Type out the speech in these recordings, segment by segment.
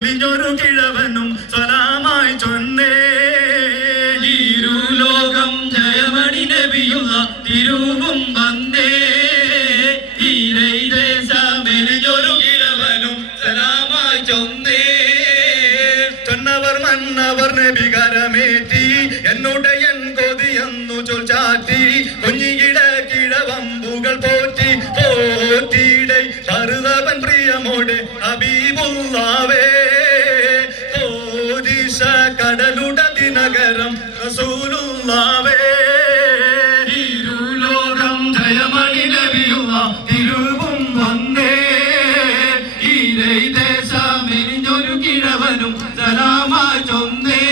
ൊരു കിഴവനും സലാമായി ചൊന്നേ ഇരുലോകം ജയമണി നബിയുള്ള തിരുവും വന്നേ ദേശമെലിഞ്ഞൊരു കിഴവനും സലാമായി ചൊന്നേ ചൊന്നവർ മന്നവർ നബി കരമേറ്റി എന്നുടയൻ കൊതിയെന്നു ചൊൽച്ചാറ്റി കുഞ്ഞികിട കിഴവമ്പുകൾ പോറ്റി പോറ്റിയുടെ ഭരതവൻ പ്രിയമോട് ഹബീബുള്ളാവേ കടലുടതി നഗരം റസൂലുള്ളാവേ ഇരുലോകം ജയമണി നബിയുള്ള തിരുവും വന്നേ ദേശമെലിഞ്ഞൊരു കിഴവനും സലാമായി ചൊന്നേ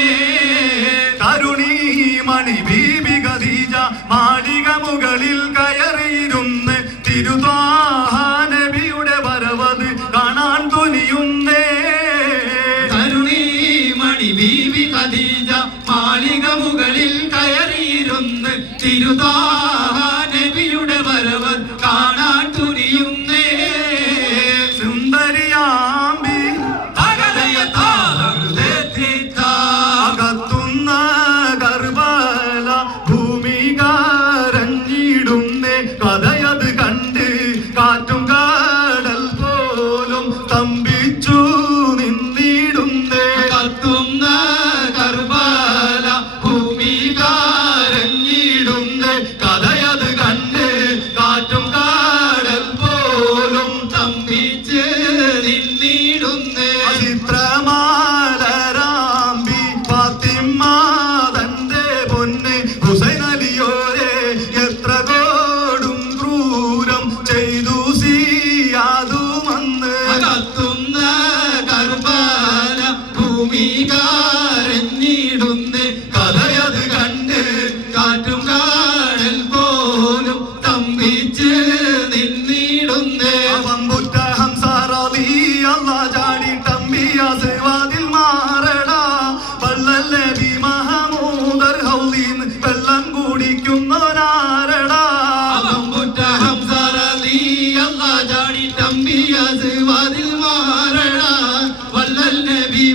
തരുണീമണി ബീബി ഖദീജ മാളിക മുകളിൽ കയറിയിരുന്ന് തിരുത്വാഹ നബിയുടെ വരവത് കാണാൻ തുനിയുന്നേ. തരുണീമണി ബീബി ഖദീജ മാളിക മുകളിൽ കയറിയിരുന്ന് തിരുത്വാഹ നബിയുടെ വരവ് കാണാൻ തുനിയുന്നേ. സുന്ദരിയാമ്പി അകത്തുന്ന കർബല ഭൂമി കരഞ്ഞിടുന്നേ. കഥയത് കണ്ട് കാറ്റും കടൽ പോലും തമ്പിച്ചു നിന്നിടുന്നേ. കത്തുന്ന കർബല ഭൂമി കരഞ്ഞിടുന്നേ. കഥയത് കണ്ട് കാറ്റും കടൽ പോലും തമ്പിച്ച് നിന്നിടുന്നേ. ചിത്രമാലരാമ്പി ഫാത്തിമ തന്റെ പൊന്ന് ഹുസൈനലിയോരെ എത്ര കോടും ക്രൂരം ചെയ്തു സിയാതുമന്ന്. കത്തുന്ന കർബല ഭൂമി കരഞ്ഞിടുന്നേ. കഥയത് കണ്ട് കാറ്റും കാടൽ പോലും തമ്പിച്ച് നിന്നിടുന്നേ. പമ്പുറ്റ ഹംസാറലി അല്ലാ ചാടിട്ടമ്പിയ സേവാതിൽ മാറടാ. വള്ളല്ലബി മഹമൂദർ ഹൗദീന്ന് വെള്ളം കുടിക്കുന്നവനാരടാ. പമ്പുറ്റ ഹംസറലി അല്ലാ ചാടി തമ്പിയ വാതിൽ മാറടാ. വല്ലൽ നബി